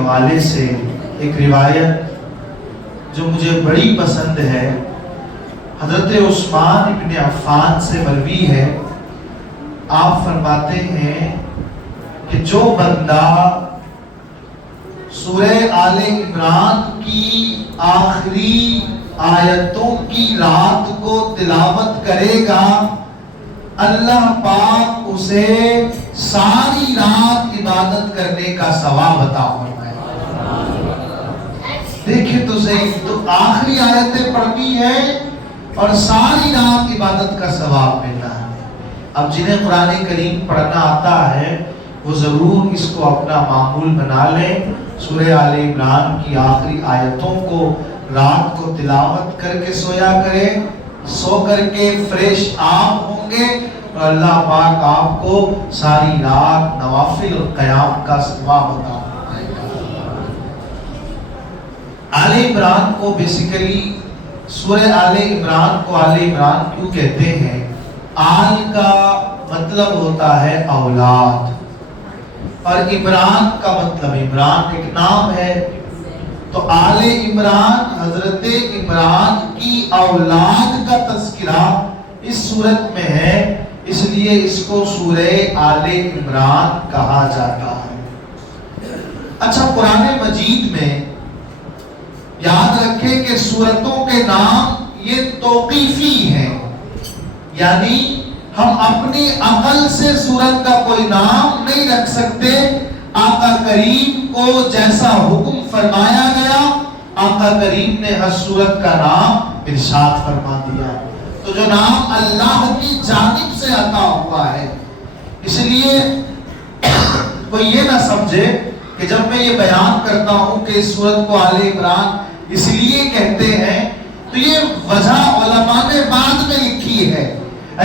حوالے سے ایک روایت جو مجھے بڑی پسند ہے، حضرت عثمان ابن عفان سے مروی ہے۔ آپ فرماتے ہیں کہ جو بندہ سورہ آل عمران کی آخری آیتوں کی رات کو تلاوت کرے گا، اللہ پاک اسے ساری رات عبادت کرنے کا ثواب عطا فرمائے گا۔ دیکھیں تو صحیح، تو آخری آیتیں پڑھنی ہے اور ساری رات عبادت کا ثواب ملنا ہے۔ اب جنہیں قرآن کریم پڑھنا آتا ہے وہ ضرور اس کو اپنا معمول بنا لیں، سورہ آل عمران کی آخری آیتوں کو رات کو تلاوت کر کے سویا کریں، سو کر کے فریش آپ ہوں گے اور اللہ پاک آپ کو ساری رات نوافل اور قیام کا ثواب عطا فرمائے گا۔ آل عمران کو بیسیکلی سورہ آل عمران کو آل عمران کیوں کہتے ہیں؟ آل کا مطلب ہوتا ہے اولاد، اور عمران کا مطلب، عمران ایک نام ہے، تو آل عمران حضرت عمران کی اولاد کا تذکرہ اس صورت میں ہے، اس لیے اس کو سورہ آل عمران کہا جاتا ہے۔ اچھا، قرآن مجید میں یاد رکھیں کہ سورتوں کے نام یہ توقیفی ہیں، یعنی ہم اپنی عقل سے سورت کا کوئی نام نہیں رکھ سکتے۔ آقا کریم کو جیسا حکم فرمایا گیا، آقا کریم نے ہر سورت کا نام ارشاد فرما دیا، تو جو نام اللہ کی جانب سے عطا ہوا ہے۔ اس لیے کوئی یہ نہ سمجھے کہ جب میں یہ بیان کرتا ہوں کہ اس سورت کو آل عمران اس لیے کہتے ہیں تو یہ وجہ علماء نے بعد میں لکھی ہے۔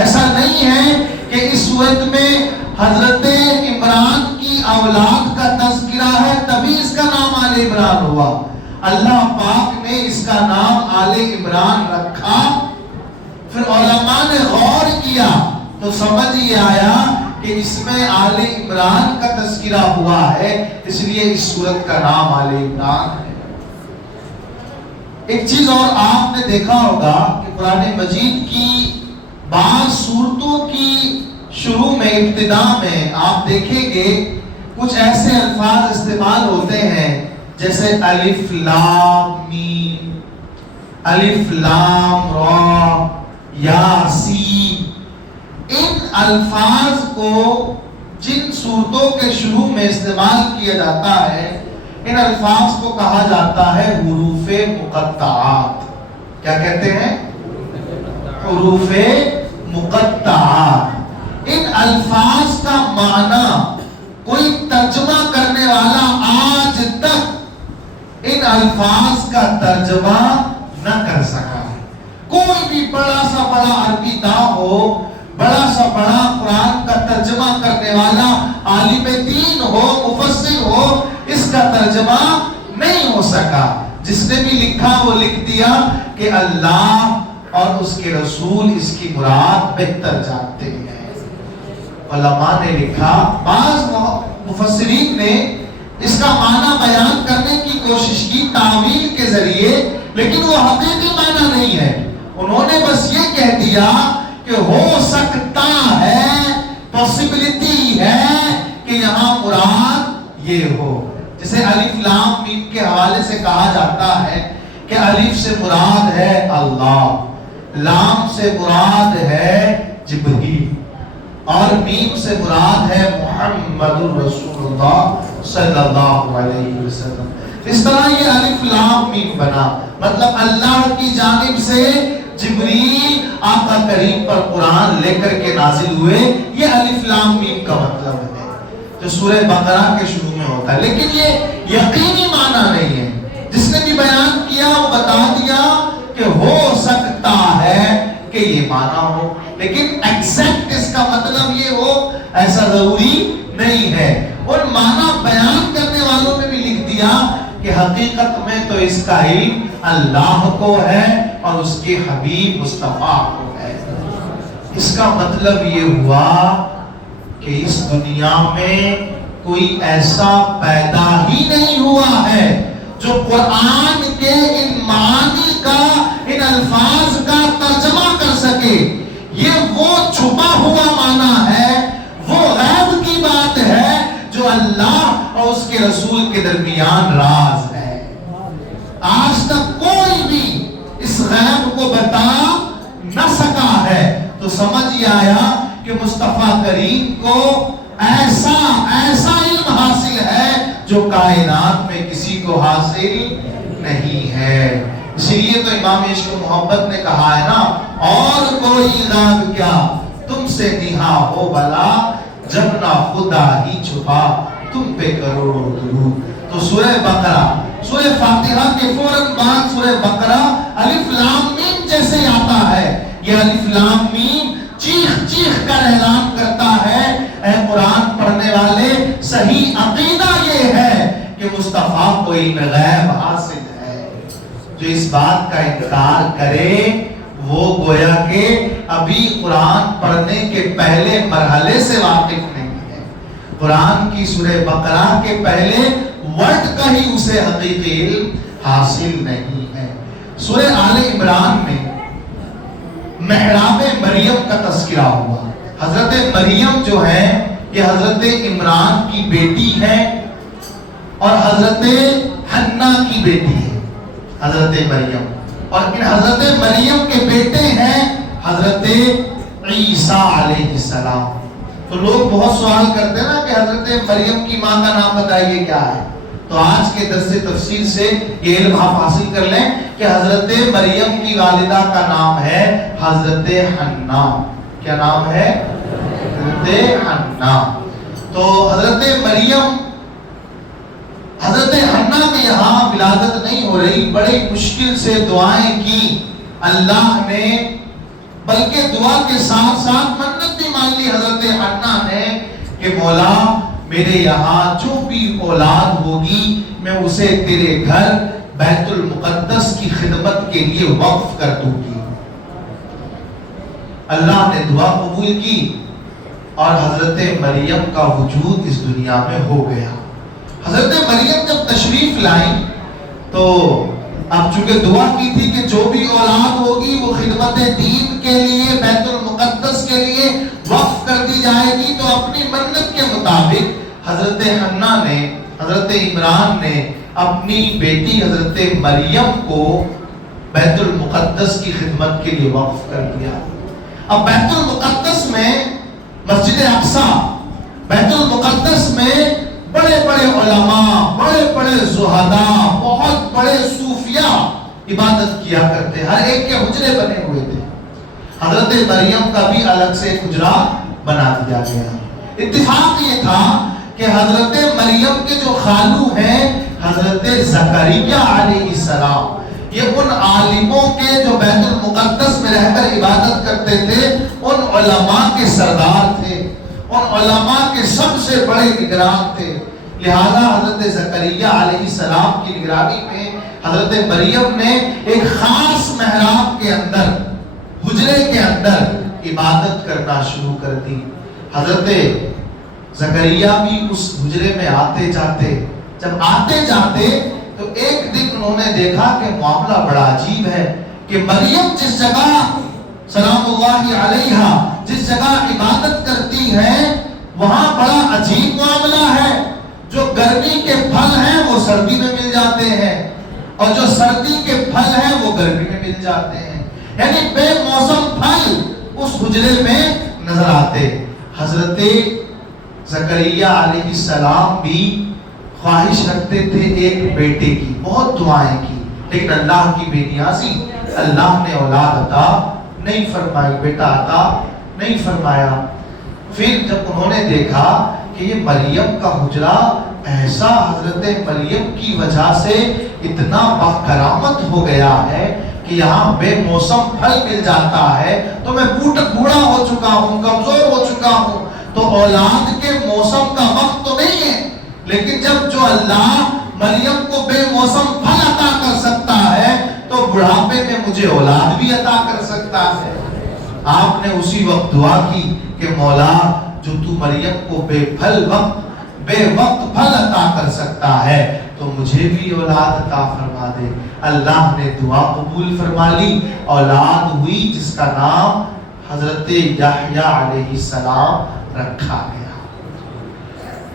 ایسا نہیں ہے کہ اس سورت میں حضرت عمران کی اولاد کا تذکرہ ہے تبھی اس کا نام آل عمران ہوا۔ اللہ پاک نے اس کا نام آل عمران رکھا، پھر علماء نے غور کیا تو سمجھ یہ آیا کہ اس میں آل عمران کا تذکرہ ہوا ہے، اس لیے اس سورت کا نام آل عمران ہے۔ ایک چیز اور آپ نے دیکھا ہوگا کہ قرآن مجید کی بعض سورتوں کی شروع میں، ابتدا میں آپ دیکھیں گے کچھ ایسے الفاظ استعمال ہوتے ہیں جیسے الف لام میم، الف لام را، یاسین۔ ان الفاظ کو جن سورتوں کے شروع میں استعمال کیا جاتا ہے، ان الفاظ کو کہا جاتا ہے حروف مقطعات۔ کیا کہتے ہیں؟ حروف مقطعات۔ ان الفاظ کا معنی کوئی ترجمہ کرنے والا آج تک ان الفاظ کا ترجمہ نہ کر سکا ہے۔ کوئی بھی بڑا سا بڑا عربی داں ہو، بڑا سا بڑا قرآن کا ترجمہ کرنے والا عالم دین ہو، مفسر ہو، اس کا ترجمہ نہیں ہو سکا۔ جس نے بھی لکھا وہ لکھ دیا کہ اللہ اور اس کے رسول اس کی مراد بہتر جانتے ہیں۔ علماء نے لکھا، بعض مفسرین نے اس کا معنی بیان کرنے کی کوشش کی تعویل کے ذریعے، لیکن وہ حقیقی معنی نہیں ہے۔ انہوں نے بس یہ کہہ دیا کہ ہو سکتا ہے، پاسبلٹی ہے کہ یہاں مراد یہ ہو۔ جسے الف لام میم کے حوالے سے کہا جاتا ہے کہ الف سے مراد ہے اللہ، لام سے مراد ہے جبریل، اور میم سے مراد ہے محمد الرسول اللہ صلی اللہ علیہ وسلم۔ اس طرح یہ الف لام میم بنا، مطلب اللہ کی جانب سے جبریل آقا کریم پر قرآن لے کر کے نازل ہوئے، یہ الف لام میم کا مطلب ہے جو سورہ بقرہ کے شروع میں ہوتا ہے۔ لیکن یہ یقینی معنی نہیں ہے، جس نے بھی بیان کیا وہ بتا دیا کہ ہو سکتا ہے کہ یہ معنی ہو، لیکن ایگزیکٹ اس کا مطلب یہ ہو ایسا ضروری نہیں ہے۔ اور معنی بیان کرنے والوں نے بھی لکھ دیا کہ حقیقت میں تو اس کا علم اللہ کو ہے اور اس کے حبیب مصطفیٰ کو ہے۔ اس کا مطلب یہ ہوا کہ اس دنیا میں کوئی ایسا پیدا ہی نہیں ہوا ہے جو قرآن کے ان معانی کا، ان الفاظ کا ترجمہ کر سکے۔ یہ وہ چھپا ہوا معنی ہے، وہ غیب کی بات ہے جو اللہ اور اس کے رسول کے درمیان راز ہے۔ آج تک کوئی بھی اس غیب کو بتا نہ سکا ہے، تو سمجھ یہ آیا کہ مصطفیٰ کریم کو ایسا علم حاصل ہے جو کائنات میں کسی کو حاصل نہیں ہے۔ اسی لیے تو امام عشق و محبت نے کہا ہے نا، اور کوئی غیب کیا تم سے نہا ہو بلا، جب نہ خدا ہی چھپا تم پہ کروڑوں درود۔ تو سورہ بقرہ، سورہ فاتحہ کے فوراً بعد سورہ بقرہ الف لام میم جیسے آتا ہے، یہ الف لام میم چیخ چیخ کر اعلان کرتا ہے، اے قرآن پڑھنے والے، صحیح عقیدہ یہ ہے کہ مصطفیٰ کو علم غیب حاصل ہے۔ جو اس بات کا انکار کرے وہ گویا کہ ابھی قرآن پڑھنے کے پہلے مرحلے سے واقف نہیں ہے، قرآن کی سورہ بقرہ کے پہلے ورڈ کا ہی اسے حقیقی علم حاصل نہیں ہے۔ سورہ آل عمران میں محراب مریم کا تذکرہ ہوا۔ حضرت مریم جو ہے یہ حضرت عمران کی بیٹی ہے اور حضرت حنا کی بیٹی ہے حضرت مریم، اور ان حضرت مریم کے بیٹے ہیں حضرت عیسیٰ علیہ السلام۔ تو لوگ بہت سوال کرتے ہیں نا کہ حضرت مریم کی ماں کا نام بتائیے کیا ہے، تو آج کے درس تفسیر سے یہ علم آپ حاصل کر لیں کہ حضرت مریم کی والدہ کا نام ہے حضرت حنا۔ کیا نام ہے؟ حضرت حنا۔ تو حضرت مریم، حضرت حنا میں یہاں ولادت نہیں ہو رہی، بڑی مشکل سے دعائیں کی اللہ نے، بلکہ دعا کے ساتھ ساتھ منت بھی مان لی حضرت حنا نے کہ مولا میرے یہاں جو بھی اولاد ہوگی میں اسے تیرے گھر بیت المقدس کی خدمت کے لیے وقف کر دوں گی۔ اللہ نے دعا قبول کی اور حضرت مریم کا وجود اس دنیا میں ہو گیا۔ حضرت مریم جب تشریف لائیں تو اب چونکہ دعا کی تھی کہ جو بھی اولاد ہوگی وہ خدمت دین کے لیے بیت المقدس کے لیے وقف کر دی جائے گی، تو اپنی منت کے مطابق حضرت حنا نے، حضرت عمران نے اپنی بیٹی حضرت مریم کو بیت المقدس کی خدمت کے لیے وقف کر دیا۔ اب بیت المقدس میں مسجد اقصی، بیت المقدس میں بڑے بڑے علماء، بڑے بڑے زہداء، بہت بڑے صوفیاء عبادت کیا کرتے، ہر ایک کے حجرے بنے ہوئے تھے۔ حضرت مریم کا بھی الگ سے ایک حجرہ بنا دیا گیا۔ اتفاق یہ تھا کہ حضرت مریم کے جو خالو ہیں حضرت زکریا علیہ السلام، یہ ان عالموں کے جو بیت المقدس میں رہ کر عبادت کرتے تھے، ان علماء کے سردار تھے، ان علماء کے سب سے بڑے نگران تھے۔ لہذا حضرت زکریا علیہ السلام کی نگرانی میں حضرت مریم نے ایک خاص محراب کے اندر، حجرے کے اندر عبادت کرنا شروع کر دی۔ حضرت زکریا بھی اس حجرے میں آتے جاتے، جب آتے جاتے تو ایک دن انہوں نے دیکھا کہ معاملہ بڑا عجیب ہے کہ مریم جس جگہ سلام اللہ علیہا جس جگہ عبادت کرتی ہے وہاں بڑا عجیب معاملہ ہے، جو گرمی کے پھل ہیں وہ سردی میں مل جاتے ہیں اور جو سردی کے پھل ہیں وہ گرمی میں مل جاتے ہیں، یعنی بے موسم پھل اس حجرے میں نظر آتے۔ حضرت زکریا علیہ السلام بھی خواہش رکھتے تھے ایک بیٹے کی، بہت دعائیں کی، لیکن اللہ کی بے نیازی، اللہ نے اولاد عطا نہیں فرمائی، بیٹا عطا نہیں فرمایا۔ پھر جب انہوں نے دیکھا کہ یہ مریم کا حجرہ ایسا حضرت مریم کی وجہ سے اتنا باکرامت ہو گیا ہے کہ یہاں بے موسم پھل مل جاتا ہے، تو میں بوڑھا ہو چکا ہوں، کمزور ہو چکا ہوں، تو اولاد کے موسم کا وقت تو نہیں ہے، لیکن جو اللہ مریم کو بے موسم پھل عطا کر سکتا ہے تو بڑھاپے میں مجھے اولاد بھی عطا کر سکتا ہے۔ آپ نے اسی وقت دعا کی کہ مولا جو تو مریم کو بے پھل وقت بے وقت پھل عطا کر سکتا ہے، تو مجھے بھی اولاد عطا فرما دے۔ اللہ نے دعا قبول فرما لی، اولاد ہوئی جس کا نام حضرت یحییٰ علیہ السلام رکھا گیا۔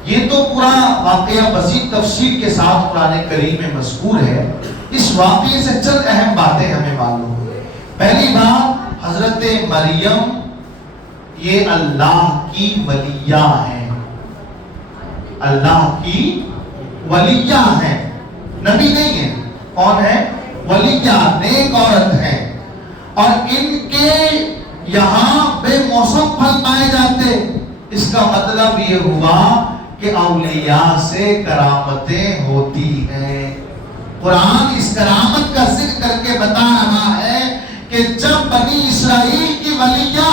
یہ تو پورا واقعہ مزید تفصیل کے ساتھ قرآن کریم میں مذکور ہے۔ اس واقعے سے چند اہم باتیں ہمیں معلوم ہیں۔ پہلی بات، حضرت مریم یہ اللہ کی ولیہ ہیں، اللہ کی ولیہ ہیں، نبی نہیں ہیں۔ کون ہے؟ ولیہ، نیک عورت ہیں، اور ان کے یہاں بے موسم پھل پائے جاتے۔ اس کا مطلب یہ ہوا کہ اولیاء سے کرامتیں ہوتی ہیں۔ قرآن اس کرامت کا ذکر کر کے بتا رہا ہے کہ جب بنی اسرائیل کی ولیہ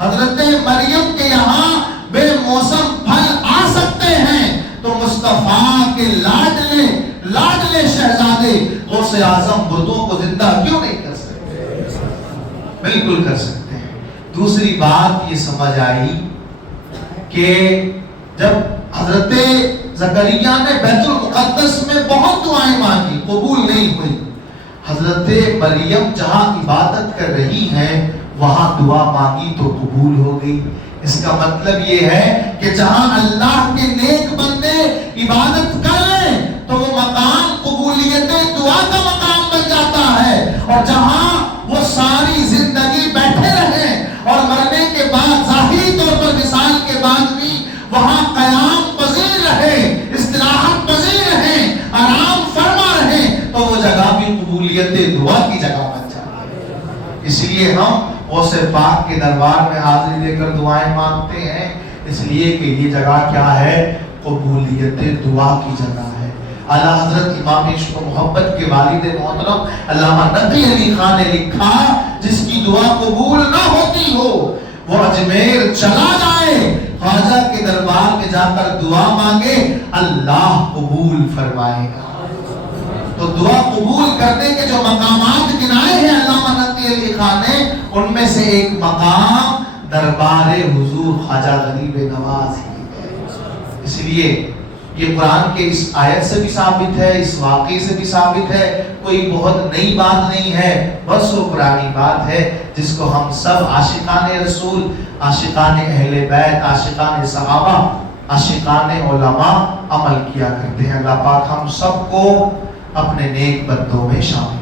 حضرت مریم کے یہاں بے موسم پھل آ سکتے ہیں، تو مصطفیٰ کے لاڈلے شہزادے غوث اعظم بتوں کو زندہ کیوں نہیں کر سکتے؟ بالکل کر سکتے ہیں۔ دوسری بات یہ سمجھ آئی کہ جب حضرت زکریا نے بیت المقدس میں بہت دعائیں مانگی، قبول نہیں ہوئی، حضرت مریم جہاں عبادت کر رہی ہیں وہاں دعا مانگی تو قبول ہو گئی۔ اس کا مطلب یہ ہے کہ جہاں اللہ کے نیک بندے عبادت کر لیں تو وہ مقام قبولیت دعا کا مقام بن جاتا ہے، اور جہاں وہ ساری زندگی بیٹھے رہیں اور مرنے کے بعد ظاہری طور پر مثال کے بعد بھی وہاں قیام پذیر رہے، استراحت پذیر رہیں، آرام فرما رہیں، تو وہ جگہ بھی قبولیت دعا کی جگہ بن جاتی ہے۔ اس لیے ہم غوث پاک کے دربار میں حاضری لے کر دعائیں مانگتے ہیں، اس لیے کہ یہ جگہ کیا ہے؟ قبولیت دعا کی جگہ ہے۔ اعلیٰ حضرت امام عشق و محبت کے والد محترم علامہ نقی علی خان نے لکھا، جس کی دعا قبول نہ ہوتی ہو وہ اجمیر چلا جائے، خواجہ کے دربار میں جا کر دعا مانگے، اللہ قبول فرمائے گا۔ تو دعا قبول کرنے کے جو مقامات گنائے ہیں علامہ نقی علی خان نے، ان میں سے ایک مقام دربار حضور خواجہ غریب نواز ہی ہے۔ اس لیے یہ قرآن کے اس آیت سے بھی ثابت ہے، اس واقعے سے بھی ثابت ہے، کوئی بہت نئی بات نہیں ہے، بس وہ پرانی بات ہے جس کو ہم سب عاشقان رسول، عاشقان اہل بیت، عاشقان صحابہ، عاشقان علماء عمل کیا کرتے ہیں۔ اللہ پاک ہم سب کو اپنے نیک بندوں میں شامل